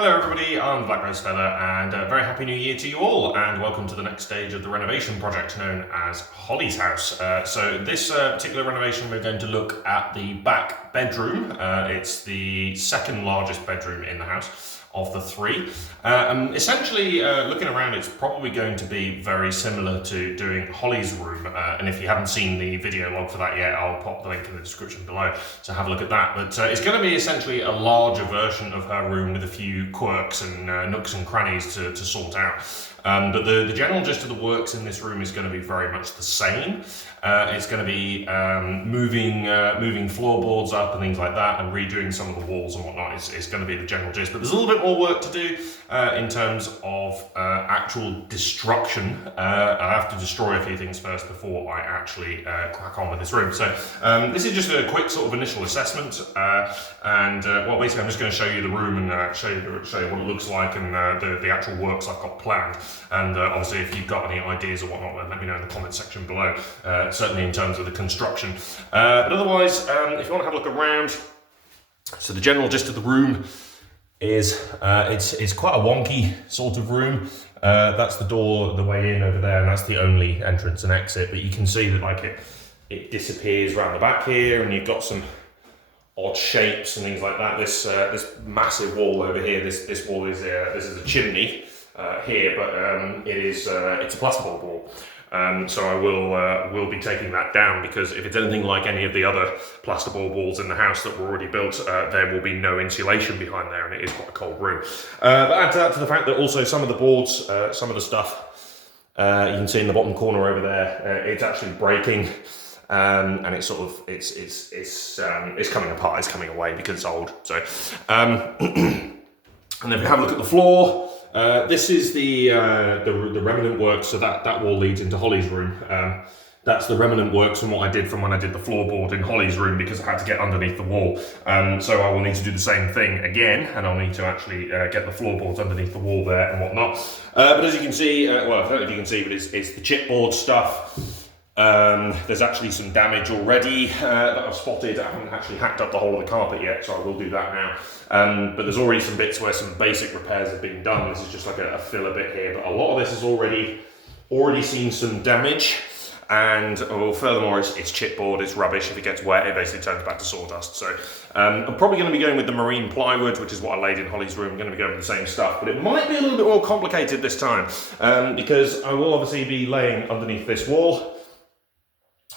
Hello everybody, I'm Black Rose Feather and very happy new year to you all, and welcome to the next stage of the renovation project known as Holly's house. So this particular renovation, we're going to look at the back bedroom. It's the second largest bedroom in the house of the three. Essentially, looking around, it's probably going to be very similar to doing Holly's room. And if you haven't seen the video log for that yet, I'll pop the link in the description below to have a look at that. But it's going to be essentially a larger version of her room with a few quirks and nooks and crannies to sort out. But the general gist of the works in this room is going to be very much the same. It's going to be moving floorboards up and things like that, and redoing some of the walls and whatnot is going to be the general gist. But there's a little bit more work to do in terms of actual destruction. I have to destroy a few things first before I actually crack on with this room. So this is just a quick sort of initial assessment, well, basically I'm just going to show you the room and show you what it looks like and the actual works I've got planned. And obviously, if you've got any ideas or whatnot, then let me know in the comment section below. Certainly in terms of the construction. But otherwise, if you want to have a look around, so the general gist of the room is it's quite a wonky sort of room. That's the door, the way in over there, and that's the only entrance and exit. But you can see that it disappears around the back here, and you've got some odd shapes and things like that. This massive wall over here, this wall is this is a chimney here, but it's a plasterboard wall. So I will be taking that down, because if it's anything like any of the other plasterboard walls in the house that were already built, there will be no insulation behind there, and it is quite a cold room. But add to that to the fact that also some of the boards, some of the stuff you can see in the bottom corner over there, it's actually breaking, and it's sort of it's coming apart, it's coming away because it's old. So and if you have a look at the floor. This is the remnant work, so that wall leads into Holly's room. That's the remnant works from what I did from when I did the floorboard in Holly's room, because I had to get underneath the wall. So I will need to do the same thing again, and I'll need to actually get the floorboards underneath the wall there and whatnot. But as you can see, well, I don't know if you can see, but it's the chipboard stuff. There's actually some damage already that I've spotted. I haven't actually hacked up the whole of the carpet yet, so I will do that now. But there's already some bits where some basic repairs have been done. This is just like a filler bit here, but a lot of this has already seen some damage. And furthermore, it's chipboard, it's rubbish. If it gets wet, it basically turns back to sawdust. So I'm probably going to be going with the marine plywood, which is what I laid in Holly's room. I'm going to be going with the same stuff, but it might be a little bit more complicated this time, because I will obviously be laying underneath this wall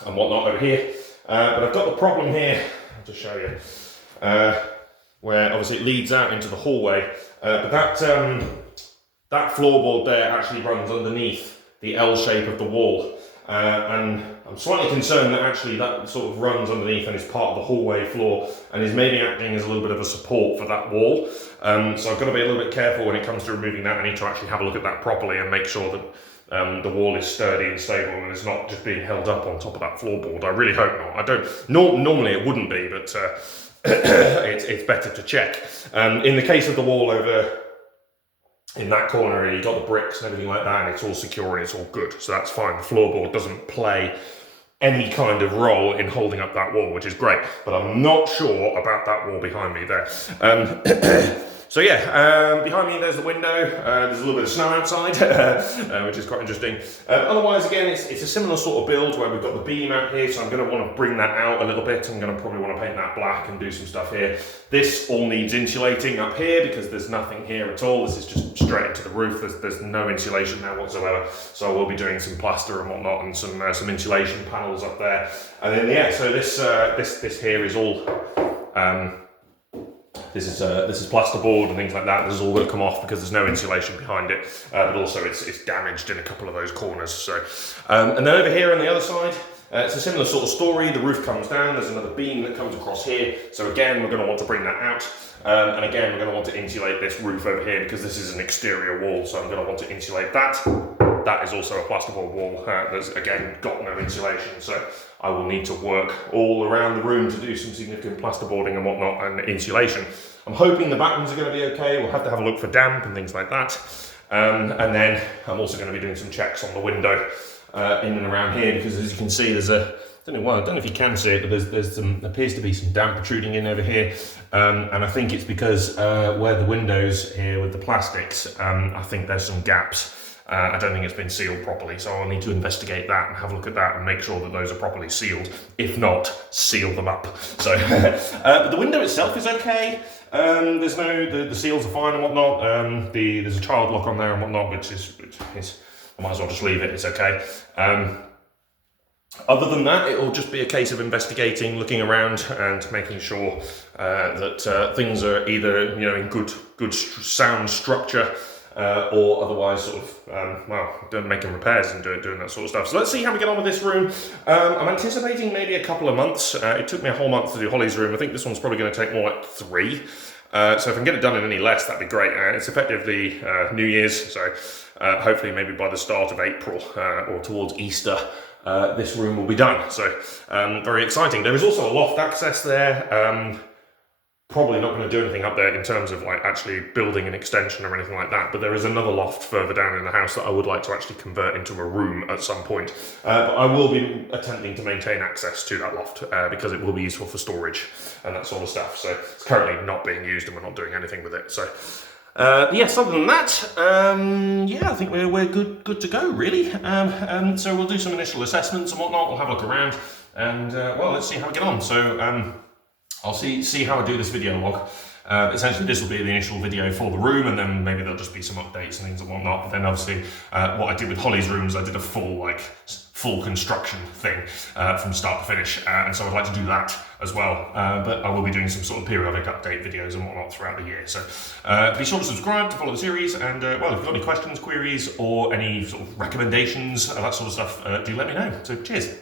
and whatnot over here. But I've got the problem here, I'll just show you, where obviously it leads out into the hallway, but that floorboard there actually runs underneath the L shape of the wall. And I'm slightly concerned that actually that sort of runs underneath and is part of the hallway floor and is maybe acting as a little bit of a support for that wall. So I've got to be a little bit careful when it comes to removing that. I need to actually have a look at that properly and make sure that the wall is sturdy and stable and is not just being held up on top of that floorboard. I really hope not. I don't. Normally it wouldn't be, but it's better to check. In the case of the wall over in that corner, you've got the bricks and everything like that, and it's all secure and it's all good, so that's fine. The floorboard doesn't play any kind of role in holding up that wall, which is great, but I'm not sure about that wall behind me there. So yeah, behind me there's the window. There's a little bit of snow outside, which is quite interesting. Otherwise, again, it's a similar sort of build where we've got the beam out here, so I'm going to want to bring that out a little bit. I'm going to probably want to paint that black and do some stuff here. This all needs insulating up here because there's nothing here at all. This is just straight into the roof. There's no insulation there whatsoever. So we'll be doing some plaster and whatnot and some insulation panels up there. And then yeah, so this here is all. This is plasterboard and things like that. This is all going to come off because there's no insulation behind it, but also it's damaged in a couple of those corners. So, and then over here on the other side, it's a similar sort of story. The roof comes down. There's another beam that comes across here. So again, we're going to want to bring that out, and again, we're going to want to insulate this roof over here because this is an exterior wall. So I'm going to want to insulate that. That is also a plasterboard wall that's again got no insulation. So I will need to work all around the room to do some significant plasterboarding and whatnot and insulation. I'm hoping the battens are going to be okay. We'll have to have a look for damp and things like that. And then I'm also going to be doing some checks on the window in and around here, because as you can see, there's I don't know if you can see it, but there's some, appears to be some damp protruding in over here. And I think it's because where the windows here with the plastics, I think there's some gaps. I don't think it's been sealed properly, so I'll need to investigate that and have a look at that and make sure that those are properly sealed. If not, seal them up. So, but the window itself is okay. There's the seals are fine and whatnot. There's a child lock on there and whatnot, which is I might as well just leave it. It's okay. Other than that, it'll just be a case of investigating, looking around, and making sure that things are either in good sound structure. Or otherwise sort of, making repairs and doing that sort of stuff. So let's see how we get on with this room. I'm anticipating maybe a couple of months. It took me a whole month to do Holly's room. I think this one's probably going to take more like 3. So if I can get it done in any less, that'd be great. It's effectively New Year's, so hopefully maybe by the start of April or towards Easter, this room will be done. So very exciting. There is also a loft access there. Probably not going to do anything up there in terms of like actually building an extension or anything like that, but there is another loft further down in the house that I would like to actually convert into a room at some point. But I will be attempting to maintain access to that loft because it will be useful for storage and that sort of stuff. So it's currently not being used and we're not doing anything with it. So yes, other than that, I think we're good to go really. So we'll do some initial assessments and whatnot. We'll have a look around and let's see how we get on. So I'll see how I do this video log. Essentially, this will be the initial video for the room, and then maybe there'll just be some updates and things and whatnot. But then, obviously, what I did with Holly's rooms, I did a full construction thing from start to finish, and so I'd like to do that as well. But I will be doing some sort of periodic update videos and whatnot throughout the year. So be sure to subscribe to follow the series, and if you've got any questions, queries, or any sort of recommendations, that sort of stuff, do let me know. So cheers.